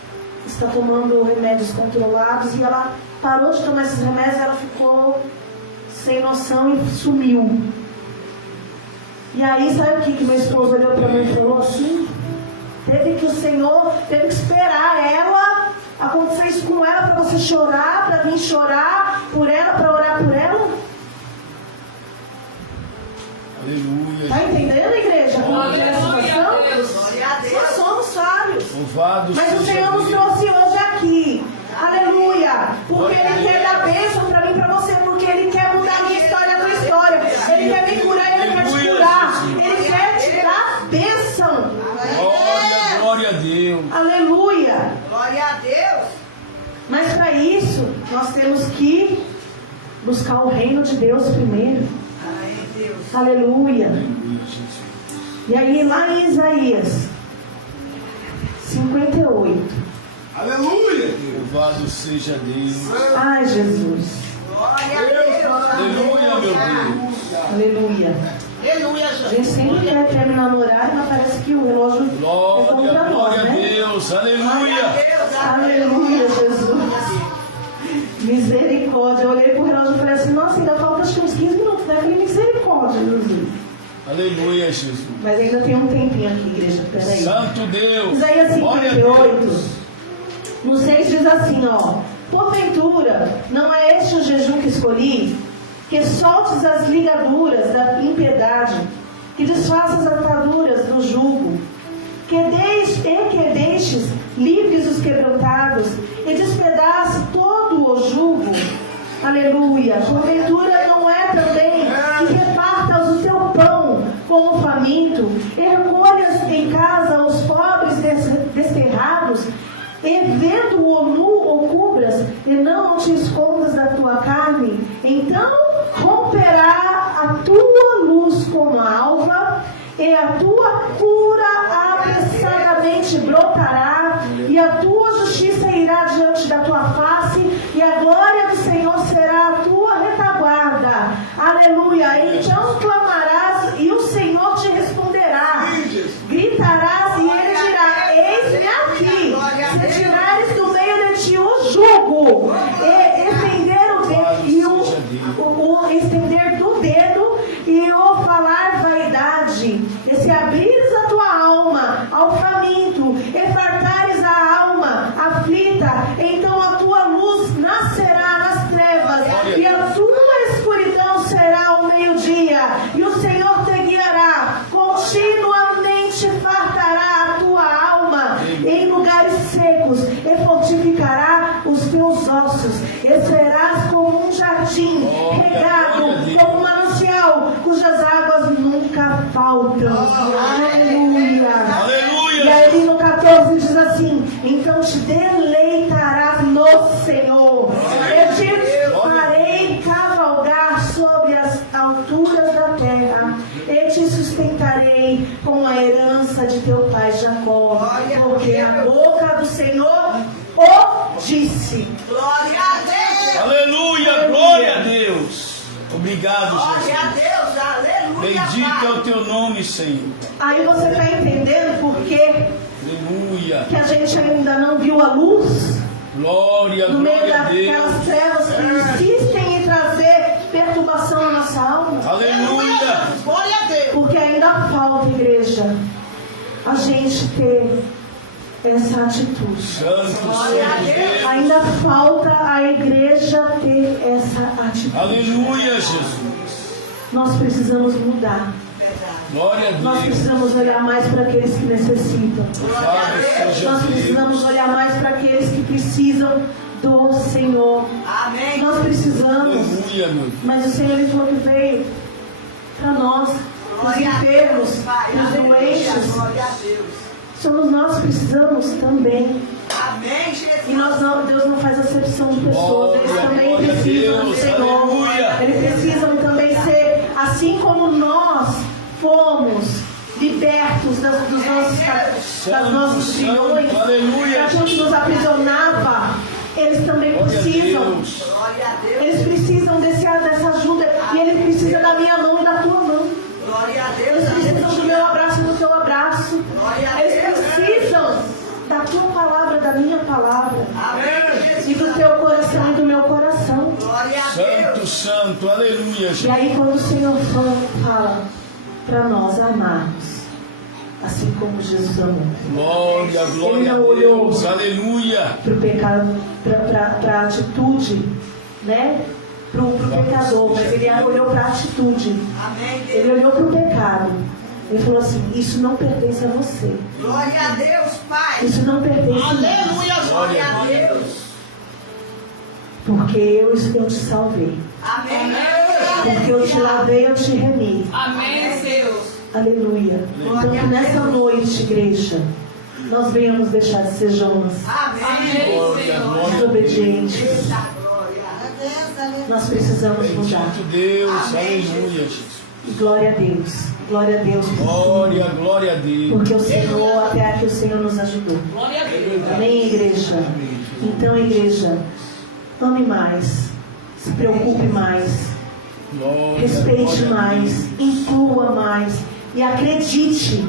está tomando remédios controlados e ela parou de tomar esses remédios e ela ficou sem noção e sumiu. E aí, sabe o que meu esposo olhou para mim e falou assim? O Senhor teve que esperar ela acontecer isso com ela para você chorar, para vir chorar por ela, para orar por ela. Aleluia. Está entendendo, igreja? Como é a situação? Nós somos sábios. Louvado Mas o seja Senhor nos Deus. trouxe hoje aqui. Aleluia. Porque Ele quer dar bênção para mim e para você. Porque Ele quer mudar a minha história, a tua história. Ele quer me curar, Ele quer te curar. Ele quer te dar bênção. Glória a Deus. Aleluia. Glória a Deus. Mas para isso, nós temos que buscar o reino de Deus primeiro. Aleluia. E aí lá em Isaías 58. Aleluia. Louvado seja Deus. Ai, Jesus. Glória a Deus. Aleluia, meu Deus. Aleluia. Aleluia, A gente sempre quer terminar no horário, mas parece que o relógio é contra nós, Glória a né? Deus. Aleluia. Aleluia, Jesus. Misericórdia. Eu olhei pro relógio e falei assim, nossa, ainda falta acho que uns 15 minutos, né? Eu falei, misericórdia, Jesus. Aleluia, Jesus. Mas ainda tem um tempinho aqui, igreja. Peraí. Santo Deus. Isaías Glória a 58, Deus. no 6 diz assim, ó. Porventura, não é este o jejum que escolhi? Que soltes as ligaduras da impiedade, que desfaças as ataduras do jugo, que deixes livres os quebrantados, e despedace todo o jugo. Aleluia. Porventura não é também que repartas o teu pão com o faminto, e recolhas em casa os pobres desterrados, e vendo-o nu ou cubras, e não te escondas da tua carne, então romperá a tua luz como a alva, e a tua cura apressadamente brotará, e a tua justiça irá diante da tua face, e a glória do Senhor será a tua retaguarda. Aleluia. Então clamarás, e o Senhor te responderá. Gritarás, e ele dirá, eis-me aqui. Se tirares do meio de ti o jugo, e estender o dedo, estender do dedo, e o falar vaidade, e se abrires a tua alma ao faminto, e fartares a alma aflita, então a tua luz nascerá nas trevas, e a tua escuridão será o meio-dia, e o Senhor te guiará, continuamente fartará a tua alma em lugares secos, e fortificará os teus ossos, e serás como um jardim regado, como um manancial, cujas águas nunca faltam. Aleluia. Aleluia. E aí no 14 diz assim, então te deleitarás no Senhor, eu te farei cavalgar sobre as alturas da terra, e te sustentarei com a herança de teu pai Jacó, porque a boca do Senhor o disse. Glória a Deus. Aleluia. Glória a Deus. Obrigado, Glória a Jesus. Deus. Aleluia. Bendito é o teu nome, Senhor. Aí você está entendendo por que Aleluia. a gente ainda não viu a luz? Glória, No meio glória a daquelas Deus. trevas que insistem em trazer perturbação na nossa alma. Aleluia. Glória a Deus. Porque ainda falta, igreja, a gente ter essa atitude. Santo. Ainda falta a igreja ter essa atitude. Aleluia, Jesus. Nós precisamos mudar. Glória a Nós Deus. precisamos olhar mais para aqueles que necessitam. Louvado seja Nós precisamos Deus. olhar mais para aqueles que precisam do Senhor. Amém. Nós precisamos. Aleluia, meu Deus. Mas o Senhor ele falou que veio para nós, os enfermos, os doentes. Glória a Deus. Somos nós que precisamos também. Amém, Jesus. E Deus não faz acepção de pessoas. Eles Glória, também glória a precisam do Deus. Senhor. Aleluia. Eles precisam também ser, assim como nós fomos libertos das nossas prisões, Aleluia. daquilo que nos aprisionava. Eles também Glória a precisam. Deus. Glória a Deus. Eles precisam dessa ajuda. E ele precisa da minha mão e da tua mão. Glória a Eles Deus. precisam do meu abraço e do teu abraço. Glória a Eles Deus. precisam da tua palavra, da minha palavra. Amém. E do teu coração e do meu coração. Glória a Deus. Santo, santo. Aleluia, E Jesus. aí quando o Senhor fala para nós amarmos, assim como Jesus amou. Glória, Ele glória a não olhou Deus. Aleluia. para o pecado, para a atitude, né? Para o pecador, mas ele olhou para a atitude. Amém. Ele olhou para o pecado. Ele falou assim: isso não pertence a você. Glória a Deus, Pai. Isso não pertence a mim. Aleluia. Glória a Deus. Porque eu te salvei. Amém. Porque eu te lavei, eu te remi. Amém, Deus. Aleluia. Então que nessa noite, igreja, nós venhamos deixar de ser Jonas, Amém. Glória, glória. desobedientes. Nós precisamos mudar. Santo Deus. Aleluia, Jesus. E glória a Deus. Glória a Deus. Glória, glória a Deus. Porque o Senhor, até aqui o Senhor nos ajudou. Glória a Deus. Amém, igreja? Então, igreja, ame mais. Se preocupe mais. Glória, Respeite glória a mais. Inclua mais. E acredite.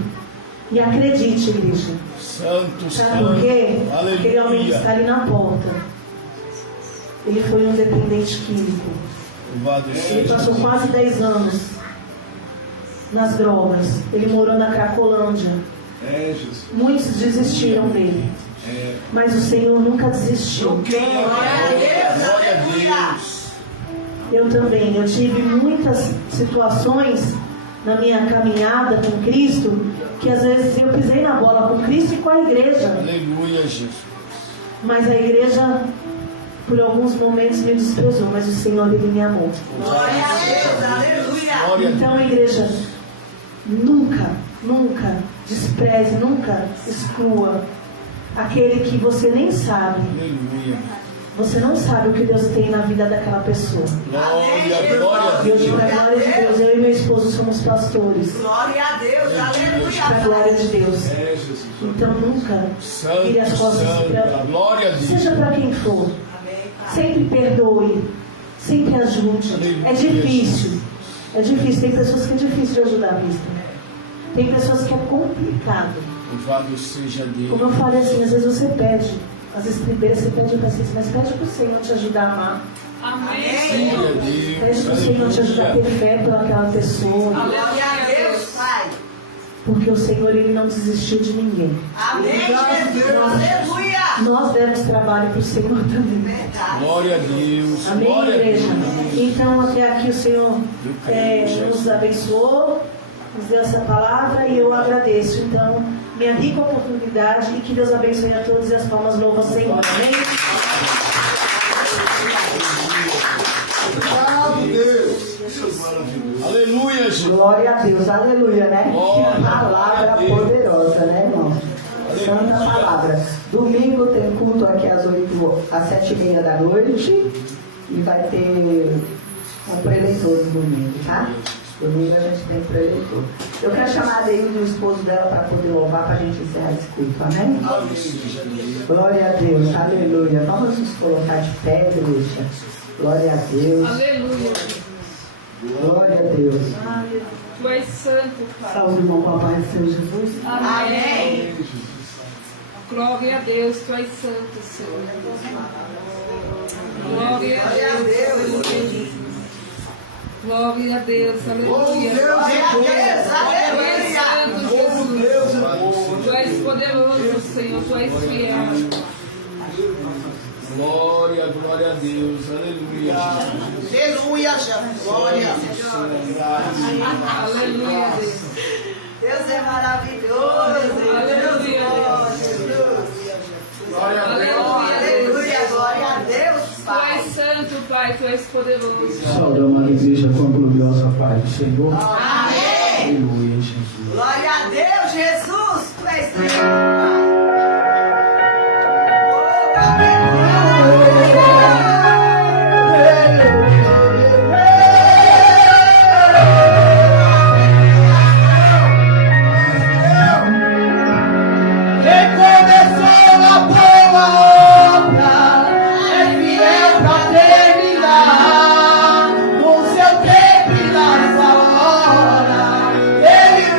E acredite, igreja. Santo, Sabe por quê? santo. Aquele homem que está Aleluia. ali na porta. Ele foi um dependente químico. Louvado Ele seja passou Jesus. quase 10 anos nas drogas. Ele morou na Cracolândia. Jesus. Muitos desistiram dele. Mas o Senhor nunca desistiu. Glória a Deus. Eu também. Eu tive muitas situações na minha caminhada com Cristo que às vezes eu pisei na bola com Cristo e com a igreja. Aleluia, Jesus. Mas a igreja, por alguns momentos, me desprezou. Mas o Senhor, Ele me amou. Glória a Deus. Aleluia. Glória a Deus. Então, igreja, nunca despreze, nunca exclua aquele que você nem sabe. Aleluia. Você não sabe o que Deus tem na vida daquela pessoa. Glória, glória a E hoje, Deus. para a glória de Deus, eu e meu esposo somos pastores. Glória a Deus. Para a Aleluia. glória de Deus. É, Jesus. Então, nunca vire as Santo, costas santo. para... Glória a Deus. Seja para quem for. Sempre perdoe. Sempre ajude. É difícil. É difícil. Tem pessoas que é difícil de ajudar mesmo. Tem pessoas que é complicado. Louvado seja Deus. Como eu falei assim, às vezes você pede. Às vezes primeiro você pede paciência, mas pede para o Senhor te ajudar a amar. Amém, Glória a Senhor. Deus. Pede para o Senhor te ajudar a ter fé pelaquela pessoa. Glória a Deus, Pai. Porque o Senhor, Ele não desistiu de ninguém. Amém, Jesus. Aleluia. Nós demos trabalho para o Senhor também. Verdade. Glória a Deus. Amém, Glória a igreja? Deus. Então, até aqui o Senhor nos abençoou, nos deu essa palavra e eu agradeço. Então, minha rica oportunidade e que Deus abençoe a todos e as palmas louvam ao Senhor. Amém? Aleluia, Jesus. Glória a Deus, aleluia, né? Glória, Que palavra glória a Deus. poderosa, né, irmão? Santa Aleluia. palavra. Domingo tem culto aqui às 7h30 da noite e vai ter um preleitor no domingo, tá? Domingo a gente tem preleitor. Eu quero chamar a Deise e o esposo dela para poder louvar para a gente encerrar esse culto, amém? Glória a Deus, aleluia. Vamos nos colocar de pé, igreja. Glória a Deus, Aleluia. glória a Deus. Tu és santo, Pai. Saúde, irmão, papai do Senhor Jesus. Amém. Glória a Deus, tu és santo, Senhor. Glória a Deus. Aleluia. Glória a Deus, aleluia. Tu és poderoso, Senhor, tu és fiel. Glória, glória a Deus, aleluia. Aleluia, glória. Aleluia, Deus. Deus é maravilhoso. Aleluia, Glória a Deus. Aleluia, glória a Deus, Tu Pai. és santo, Pai, tu és poderoso. Saudamos a igreja com gloriosa paz do Senhor. Amém. Aleluia, Jesus. Glória a Deus, Jesus. Tu és santo, Pai. Ele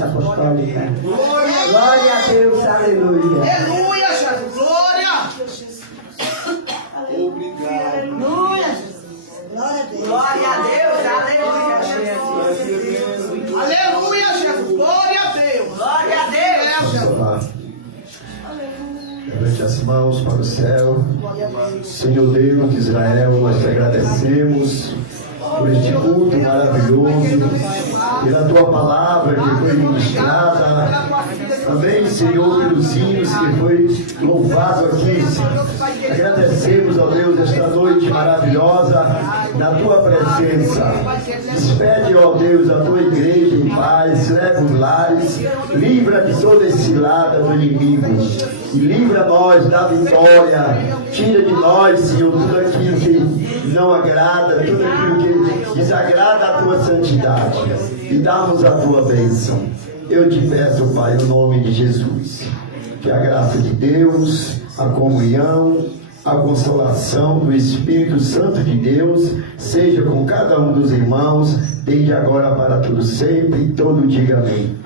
Conferência Apostólica. Glória a Deus, aleluia. Aleluia, Jesus. Glória. Aleluia. Glória a Deus. Glória a Deus, aleluia, Jesus. Aleluia, Jesus. Glória a Deus. Glória a Deus. Vamos orar. Levante as mãos para o céu. Senhor Deus de Israel, nós te agradecemos por este culto maravilhoso, pela tua palavra que foi ministrada, também, Senhor, pelos hinos que foi louvado aqui. Agradecemos, ó Deus, esta noite maravilhosa na tua presença. Despede, ó Deus, a tua igreja em paz, leva os lares, livra de toda esse cilada do inimigo e livra nós da vitória. Tira de nós, Senhor, tudo aquilo que não agrada, tudo aquilo que desagrada a tua santidade, e dá-nos a tua bênção. Eu te peço, Pai, no nome de Jesus, que a graça de Deus, a comunhão, a consolação do Espírito Santo de Deus seja com cada um dos irmãos, desde agora para todo sempre, e todo diga amém.